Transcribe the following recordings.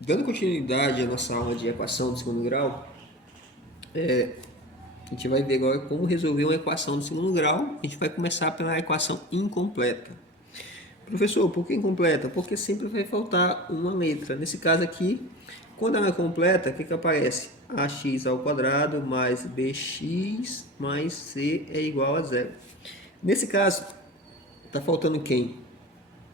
Dando continuidade à nossa aula de equação do segundo grau, a gente vai ver agora como resolver uma equação do segundo grau. A gente vai começar pela equação incompleta. Professor, por que incompleta? Porque sempre vai faltar uma letra. Nesse caso aqui, quando ela é completa, o que aparece? Ax ao quadrado mais bx mais c é igual a zero. Nesse caso, está faltando quem?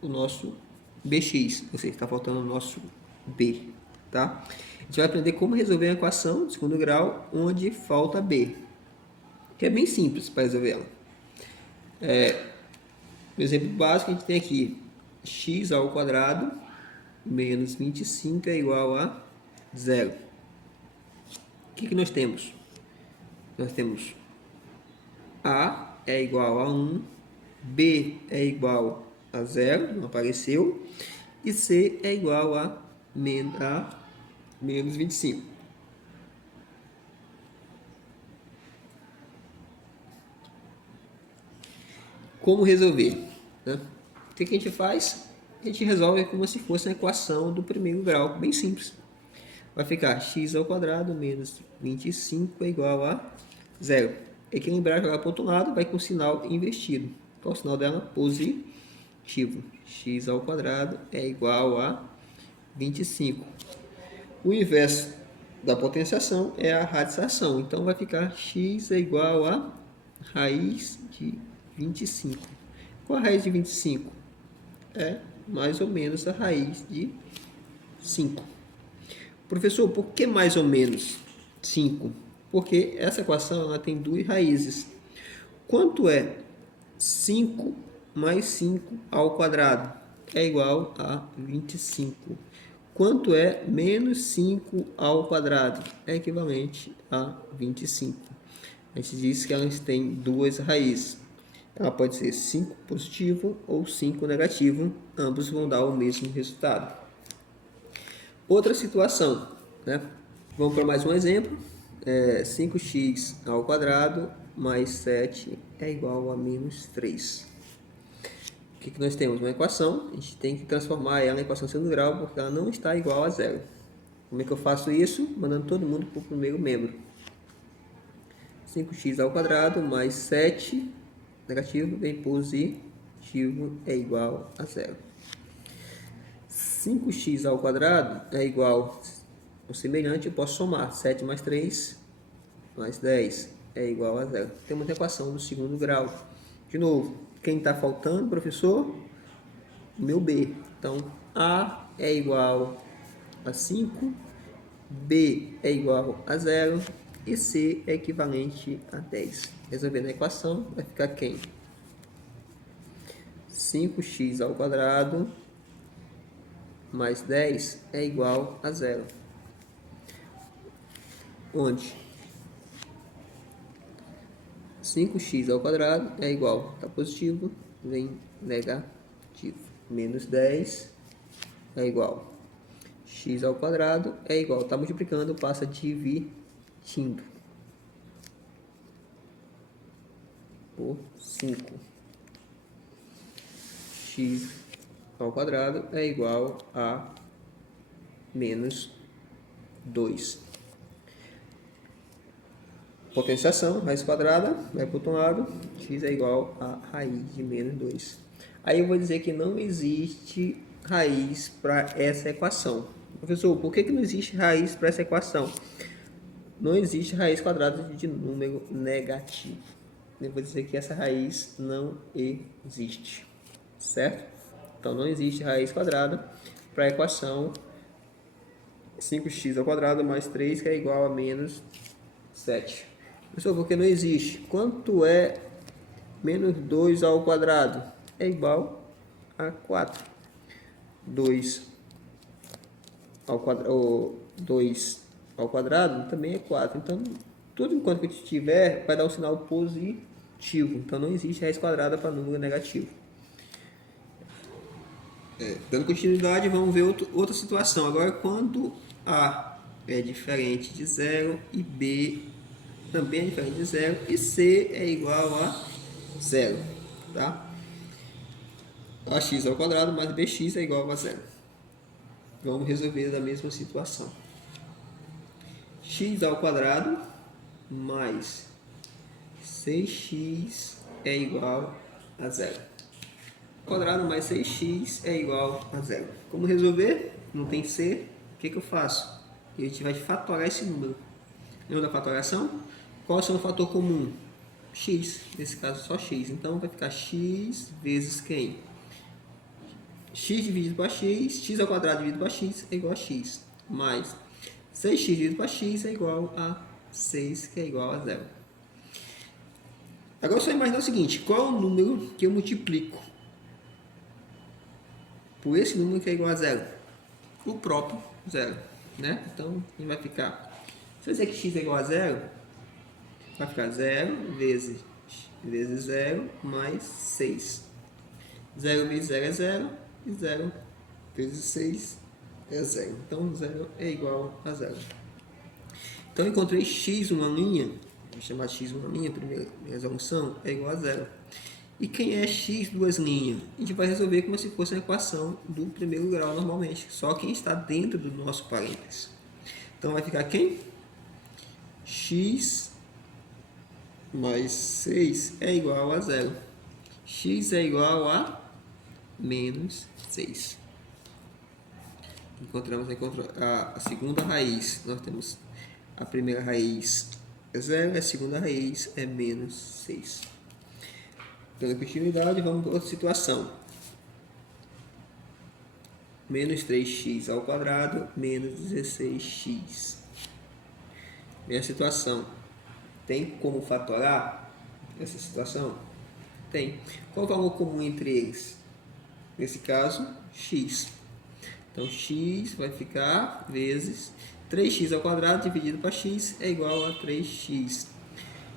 O nosso bx, ou seja, está faltando o nosso b, tá? A gente vai aprender como resolver a equação de segundo grau onde falta b, que é bem simples para resolver ela. No exemplo básico, a gente tem aqui x ao quadrado menos 25 é igual a zero. O que nós temos? Nós temos a é igual a 1, b é igual a zero, não apareceu, e c é igual a menos 25. Como resolver? Né? O que a gente faz? A gente resolve como se fosse uma equação do primeiro grau, bem simples. Vai ficar x ao quadrado menos 25 é igual a zero. Equilibrar, jogar para o outro lado, vai com o sinal invertido. Qual é o sinal dela? Positivo. X ao quadrado é igual a 25. O inverso da potenciação é a radização. Então vai ficar x é igual a raiz de 25. Qual a raiz de 25? É mais ou menos a raiz de 5. Professor, por que mais ou menos 5? Porque essa equação ela tem duas raízes. Quanto é 5 mais 5 ao quadrado? É igual a 25. Quanto é menos 5 ao quadrado? É equivalente a 25. A gente diz que elas têm duas raízes. Ela pode ser 5 positivo ou 5 negativo. Ambos vão dar o mesmo resultado. Outra situação, né? Vamos para mais um exemplo. 5x ao quadrado mais 7 é igual a menos 3. O que nós temos? Uma equação, a gente tem que transformar ela em equação de segundo grau, porque ela não está igual a zero. Como é que eu faço isso? Mandando todo mundo para o primeiro membro. 5x ao quadrado mais 7, negativo, vem positivo, é igual a zero. 5x ao quadrado é igual, o semelhante, eu posso somar 7 mais 3 mais 10 é igual a zero. Temos uma equação do segundo grau. De novo, quem está faltando, professor? O meu b. Então, a é igual a 5, b é igual a zero e c é equivalente a 10. Resolvendo a equação, vai ficar quem? 5x ao quadrado mais 10 é igual a zero. Onde 5x ao quadrado é igual, está positivo, vem negativo. Menos 10 é igual. X ao quadrado é igual, está multiplicando, passa dividindo por 5. X ao quadrado é igual a menos 2. Potenciação, raiz quadrada, vai para o outro lado, x é igual a raiz de menos 2. Aí eu vou dizer que não existe raiz para essa equação. Professor, por que não existe raiz para essa equação? Não existe raiz quadrada de número negativo. Eu vou dizer que essa raiz não existe, certo? Então não existe raiz quadrada para a equação 5x ao quadrado mais 3, que é igual a menos 7. Pessoal, porque não existe. Quanto é menos 2 ao quadrado? É igual a 4. 2 ao quadrado, 2 ao quadrado também é 4. Então, tudo enquanto que tiver, vai dar um sinal positivo. Então, não existe raiz quadrada para número negativo. Dando continuidade, vamos ver outra situação. Agora, quando A é diferente de zero e B também é diferente de zero e C é igual a zero, tá? Ax ao quadrado mais bx é igual a zero. Vamos resolver da mesma situação. X ao quadrado mais 6x é igual a zero. Quadrado mais 6x é igual a zero. Como resolver? Não tem C. O que eu faço? A gente vai fatorar esse número. Lembra da fatoração? Qual é o seu fator comum? X. Nesse caso, só x. Então, vai ficar x vezes quem? X dividido por x ao quadrado dividido por x é igual a x. Mais 6x dividido por x é igual a 6, que é igual a zero. Agora, só imaginar o seguinte. Qual é o número que eu multiplico por esse número que é igual a zero? O próprio zero, né? Então, a gente vai ficar... Se eu dizer que x é igual a zero, vai ficar 0 vezes 0 mais 6. 0 vezes 0 é 0 e 0 vezes 6 é 0. Então, 0 é igual a 0. Então, eu encontrei x uma linha, vou chamar x uma linha, primeira resolução, é igual a 0. E quem é x duas linhas? A gente vai resolver como se fosse uma equação do primeiro grau normalmente, só quem está dentro do nosso parênteses. Então, vai ficar quem? X mais 6 é igual a 0. X é igual a menos 6. Encontramos a segunda raiz. Nós temos a primeira raiz é 0, a segunda raiz é menos 6. Dando continuidade, vamos para outra situação. Menos 3x ao quadrado, menos 16x. Minha situação. Tem como fatorar essa situação? Tem. Qual o valor comum entre eles? Nesse caso, x. Então, x vai ficar vezes 3x ao quadrado dividido por x é igual a 3x.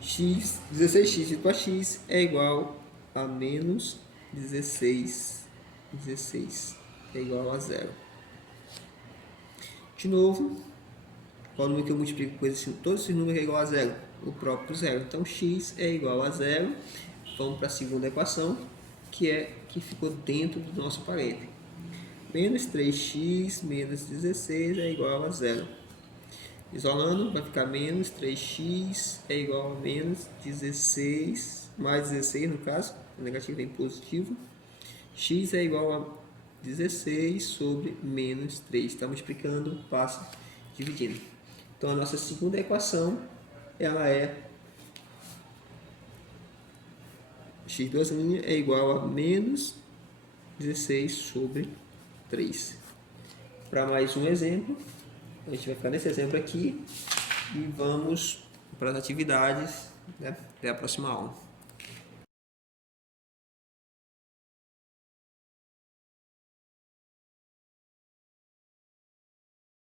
16x dividido por x é igual a menos 16. 16 é igual a 0. De novo, qual o número que eu multiplico por todos esses números é igual a 0? O próprio 0. Então, x é igual a 0. Vamos para a segunda equação, que ficou dentro do nosso parênteses. Menos 3x menos 16 é igual a 0. Isolando, vai ficar menos 3x é igual a menos 16, mais 16 no caso, o negativo vem positivo. X é igual a 16 sobre menos 3. Está multiplicando, passa dividindo. Então, a nossa segunda equação, ela é x duas linhas é igual a menos 16 sobre 3. Para mais um exemplo, a gente vai ficar nesse exemplo aqui e vamos para as atividades, né? Até a próxima aula.